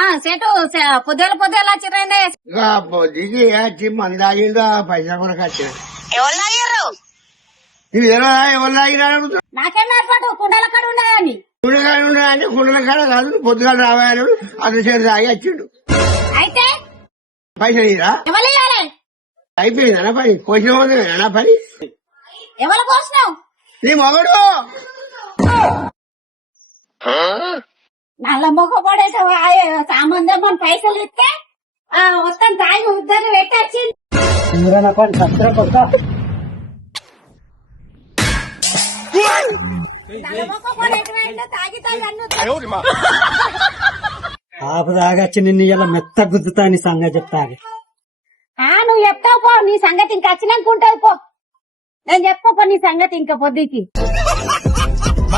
ఆ సెటు పొద్దుల పొద్దుల వచ్చిరండి ఇక దిగి వచ్చి మందాగిందో పైసా కూడా ఖర్చు ఎవరు తాగారు ఇది ఎలా ఎవరు తాగినా అడుగుతా నాకేం ఏర్పాటు? కుండల కడ ఉన్నాయని. కుండగాడు అంటే కుండల కాడ కాదు నువ్వు పొద్దుగాల రావాడు అది చేతి తాగి వచ్చిండు. అయితే? పైసలు ఇరా పని? కొంచెం అనా పని? ఎవరు కోసినావు? నీ మొగడు! నల్ల మొక్క పడేసా సామంతం మన పైసలు ఇస్తే ఆ వస్తాను తాగి ఉద్దరు పెట్టొచ్చింది. ఆపు దాగచ్చి నిన్ను ఇలా మెత్త గుద్దుతా నీ సంగతి చెప్తాగా ఆ నువ్వు చెప్తావు పో నీ సంగతి ఇంకా వచ్చినాక ఉంటది పో. నేను చెప్పుకో నీ సంగతి ఇంకా పొద్దుకి.